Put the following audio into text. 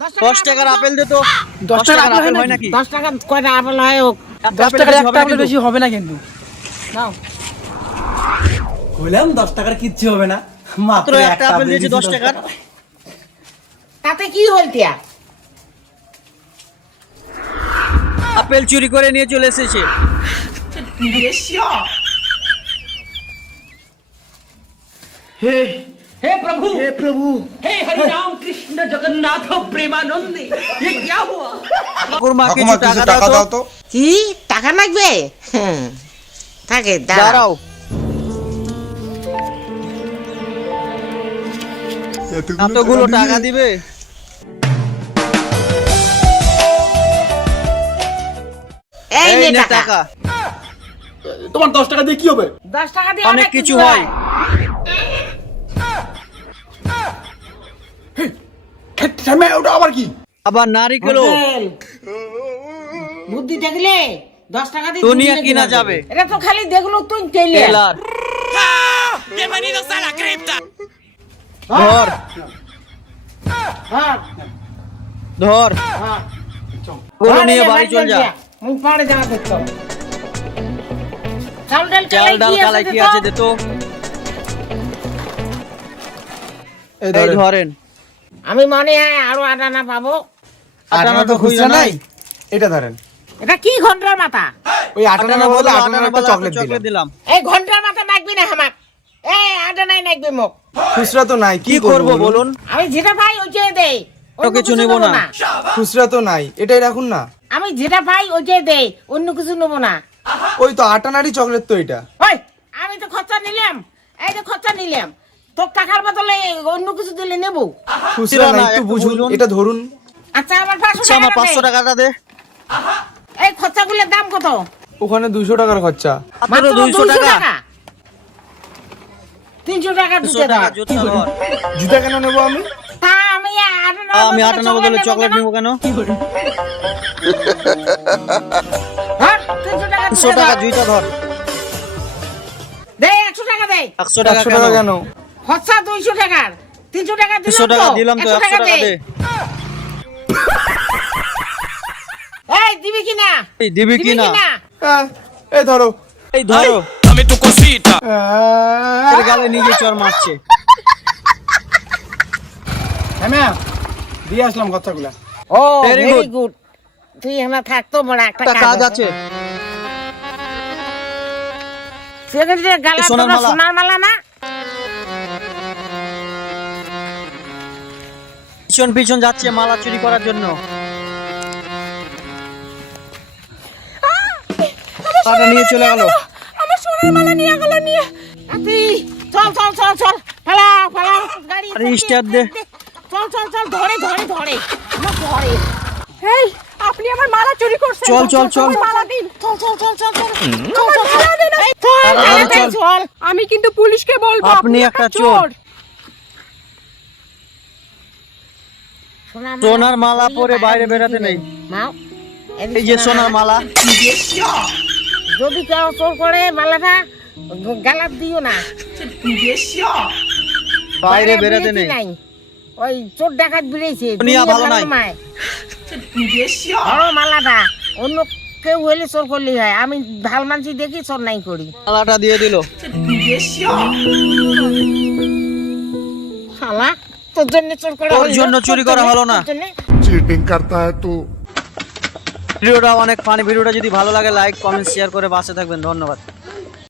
10 টাকার আপেল দে তো। 10 টাকার আপেল হয় নাকি? 10 টাকা কয়টা আপেল হয়? 10 টাকার একটা আপেল বেশি হবে না কিন্তু। নাও। বললাম 10 টাকার কিচ্ছু হবে না, মাত্র একটা আপেল দিয়েছি 10 টাকার। তাতে কি হলতিয়া? আপেল চুরি করে নিয়ে চলে এসেছে। হে हे प्रभु, হে প্রভু, हे हरि राम कृष्ण जगन्नाथ प्रेमानंद, ये क्या हुआ? ঠাকুরমা কিছু ঠাকুমা কিছু টাকা দাও তো। কি টাকা লাগবে? থাকে দাঁড়াও। এতগুলো টাকা দিবে? এই নে নে টাকা। টাকা। তোমার 10 টাকা দিয়ে কি হবে? 10 টাকা দিয়ে অনেক কিছু হয়। থামে, ওটা আবার কি? আবার নারিকেল হোটেল। বুদ্ধি দেখলে 10 টাকা দিয়ে দুনিয়া দুধ কিনা কিনে যাবে। এটা তো খালি দেখলো তুই টেলে। টেলার। ধর হ্যাঁ ধর হ্যাঁ গুলো নিয়ে বাড়ি চল যা। মুই পড়ে যাওয়া দেখতো। চাল ডাল চাল ডাল কালাই কি আছে দে তো। এই এই ধরেন। আমি মনে হয় আরো আটানা পাবো। আটানা তো খুঁজে নাই। এটা ধরেন। এটা কি ঘন্টার মাথা? ওই আটানা বলে আটানার একটা চকলেট দিলাম। এই ঘন্টার মাথা নাকবি না হামাক। এই আটানাই নাকবি মুখ। খুচরা তো নাই, কি করব বলুন? আমি যেটা পাই ওইটাই দেই। তো কিছু নেব না। খুচরা তো নাই, এটাই রাখুন না। আমি যেটা পাই ওইটাই দেই, অন্য কিছু নেব না। ওই তো আটানারই চকলেট তো এটা। ওই আমি তো খরচা নিলাম, এই যে খরচা নিলাম, তোর টাকার বদলে অন্য কিছু দিলে নেব। খুচরা নাই, না, একটু একটু বুঝুন, বুঝুন। এটা ধরুন। আচ্ছা আমার 500 আচ্ছা আমার টাকা 500 টাকাটা দে। এই খরচাগুলোর দাম কত? ওখানে 200 টাকার খরচা। মাত্র 200 টাকা। 300 টাকা 200 ঢুকে টাকা দাও। জুতা ধর। জুতা কেন নেবো আমি? তা আমি আমি আটানা বদলে চকলেট নিব কেন? 300 টাকা 200 টাকা জুতা ধর। দে 100 টাকা দে। 100 টাকা 100 টাকা কেন? কেন? খরচা 200 টাকার, 300 টাকা 200 টাকা দিলাম তো 100 টাকা দে। এই দিবি কি না? এই দিবি কি না? হ্যাঁ, এই ধরো। এই ধরো। Dame tu cosita. এর গালে নিজে চড় মারছে। হ্যাঁ, দিয়ে আসলাম খরচাগুলা। ও Very ভেরি good. গুড। তুই আমার থাকতো বড় একটা একটা কাজ কাজ আছে। সেখানে গালা সোনার তোরা মালা। সোনার মালা না? পিছন পিছন যাচ্ছে মালা চুরি করার জন্য। টাকা নিয়ে চলে গেল। আমার সোনার মালা নিয়ে গেল নিয়ে। আতি চল চল চল চল পালা পালা গাড়ি। আরে স্টার্ট দে। চল চল চল ধরে ধরে ধরে আমার ধরে। এই আপনি আমার মালা চুরি করছেন। চল চল চল। আমার মালা দিন। চল চল চল চল চল আমার মালা দিন। এই চল তাড়াতাড়ি তাড়াতাড়ি চল। চল। আমি কিন্তু পুলিশকে বলবো আপনি একটা চোর। সোনার মালা পরে বাইরে বেরাতে নেই। নাও এই যে সোনার মালা। যদি কেউ চোর করে মালাটা গালাত দিও না। বাইরে বেরাতে নেই। ওই চোর ডাকাত বেরিয়েছে দুনিয়া ভালো নাই। ধরো মালাটা, অন্য কেউ হইলে চোর করলেই হয়, আমি ভাল মানছি দেখি চোর নাই করি। মালাটা দিয়ে দিল। শালা তোর জন্য চোর করা তোর হলো, জন্য চুরি করা হলো না। তোর জন্যে। चीटिंग करता है तू। ভিডিওটা অনেক ফানি। ভিডিওটা যদি ভালো লাগে লাইক কমেন্ট শেয়ার করে পাশে থাকবেন। ধন্যবাদ।